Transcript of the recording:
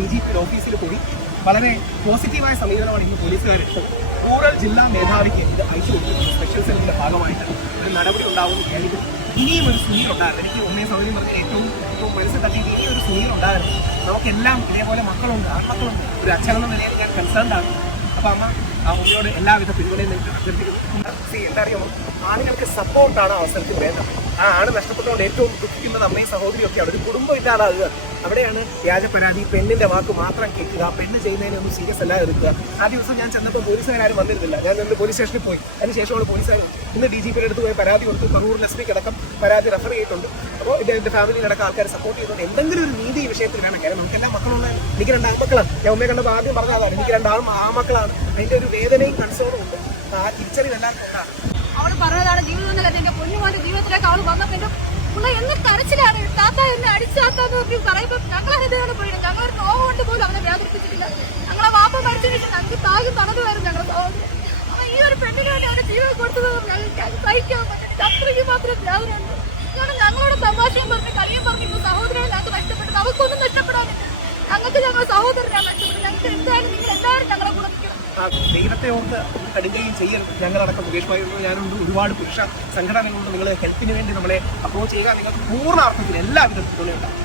DGP ഓഫീസിൽ പോയി വളരെ പോസിറ്റീവായ സമീപനമാണ് ഇന്ന് പോലീസുകാരെടുത്തത്. റൂറൽ ജില്ലാ മേധാവിക്ക് ഇത് അയച്ചു കൊടുത്തിട്ടുണ്ട്. സ്പെഷ്യൽ സെല്ലിന്റെ ഭാഗമായിട്ട് ഒരു നടപടി ഉണ്ടാവുമെന്ന് കരുതുന്നു. ഇനിയും ഒരു സുനീർ ഉണ്ടായിരുന്നു. എനിക്ക് ഒന്നേ സൗകര്യം പറഞ്ഞാൽ ഏറ്റവും മനസ്സിൽ തട്ടിയിട്ട് ഇനിയും ഒരു സുനീർ ഉണ്ടായിരുന്നു. നമുക്കെല്ലാം ഇതേപോലെ മക്കളുണ്ട്, ആൺമക്കളുണ്ട്. ഒരു അച്ഛനെന്ന നിലയിൽ ഞാൻ കൺസേൺഡ് ആണ്. അപ്പോൾ അമ്മ ആ ഉമ്മയോട് എല്ലാവിധ പിന്തുണയും നിങ്ങൾക്ക് അഭ്യർത്ഥിക്കുന്നു. എന്താ അറിയാമോ, ആളുകൾക്ക് സപ്പോർട്ടാണ് അവസരത്തിൽ വേണ്ടത്. ആ ആണ് നഷ്ടപ്പെട്ടതുകൊണ്ട് ഏറ്റവും ദുഃഖിക്കുന്നത് അമ്മയും സഹോദരിയൊക്കെയാണ്. ഒരു കുടുംബം ഇല്ലാതാകുക, അവിടെയാണ് വ്യാജ പരാതി. പെണ്ണിന്റെ വാക്ക് മാത്രം കേൾക്കുക, പെണ്ണ് ചെയ്യുന്നതിനൊന്നും സീരിയസ് അല്ലാതെ എടുക്കുക. ആ ദിവസം ഞാൻ ചെന്നപ്പോൾ പോലീസുകാരും വന്നിരുന്നില്ല. ഞാൻ നിന്ന് പോലീസ് സ്റ്റേഷനിൽ പോയി. അതിനുശേഷമാണ് പോലീസുകാർ ഇന്ന് DGPയുടെ അടുത്ത് പോയി പരാതി കൊടുത്തു. കറൂർ എസ് പിക്കടക്കം പരാതി റെഫർ ചെയ്തിട്ടുണ്ട്. അപ്പോൾ ഇദ്ദേഹത്തിന്റെ ഫാമിലിയിലടക്കം ആൾക്കാർ സപ്പോർട്ട് ചെയ്യുന്നുണ്ട്. എന്തെങ്കിലും ഒരു നീതി ഈ വിഷയത്തിൽ വേണം. കാര്യം നമുക്കെല്ലാം മക്കളുള്ള, എനിക്ക് 2 ആൺമക്കളാണ്. ഞാൻ ഉമ്മയെ കണ്ടപ്പോൾ ആദ്യം പറഞ്ഞതാണ്, എനിക്ക് 2 ആൺമക്കളാണ്. അതിന്റെ ഒരു വേദനയും കൺസേണും ഉണ്ട്. ആ തിരിച്ചറിവ് എല്ലാവർക്കും ഉണ്ടാകും. അവള് പറഞ്ഞതാണ് ജീവിതം എന്ന കാര്യം. എന്റെ പൊന്നുമോന്റെ ജീവിതത്തിലേക്ക് അവള് വന്നപ്പോൾ എന്ന് കരച്ചിലാണ്. താത്ത എന്നെ അടിച്ചാത്താന്ന് പറയുമ്പോൾ ഞങ്ങളതിനാണ് പോയത്. ഞങ്ങളൊരു നോവ് കൊണ്ട് പോലും അവനെ വേദനിപ്പിച്ചിട്ടില്ല. ഞങ്ങളെ വാപ്പ മരിച്ചതിന് ശേഷം ഞങ്ങൾക്ക് താകും തണതുമായിരുന്നു ഞങ്ങളുടെ സഹോദരൻ. അവൻ ഈ ഒരു പെണ്ണിന് വേണ്ടി അവനെ ജീവൻ കൊടുത്തത് ഞങ്ങൾക്ക് സഹിക്കാൻ പറ്റില്ല. അത്രയ്ക്ക് മാത്രം വേദനയുണ്ട്. ഞങ്ങളോട് തമാശയും പറഞ്ഞ് കളിയും പറഞ്ഞിട്ട് സഹോദരനെ ഞങ്ങൾക്ക് നഷ്ടപ്പെട്ടത്. അവർക്കൊന്നും നഷ്ടപ്പെടാനില്ല. ഞങ്ങൾക്ക് ഞങ്ങളുടെ സഹോദരനാണ് നഷ്ടപ്പെട്ടത്. ഞങ്ങൾക്ക് എന്തായാലും നിങ്ങൾ എല്ലാവരും ഞങ്ങളെ കൂടെ നിൽക്കണം. ദൈവത്തെ ഓർത്ത് കടുകയും ചെയ്യരുത്. ഞങ്ങളടക്കം മുകേഷ് ഭായി ഞാനുണ്ട്, ഒരുപാട് പുരുഷ സംഘടനകളുണ്ട്. നിങ്ങൾ ഹെൽപ്പിന് വേണ്ടി നമ്മളെ അപ്രോച്ച് ചെയ്യുക. നിങ്ങൾക്ക് പൂർണ്ണ അർത്ഥത്തിൽ എല്ലാവിധ പിന്തുണയുണ്ടാകും.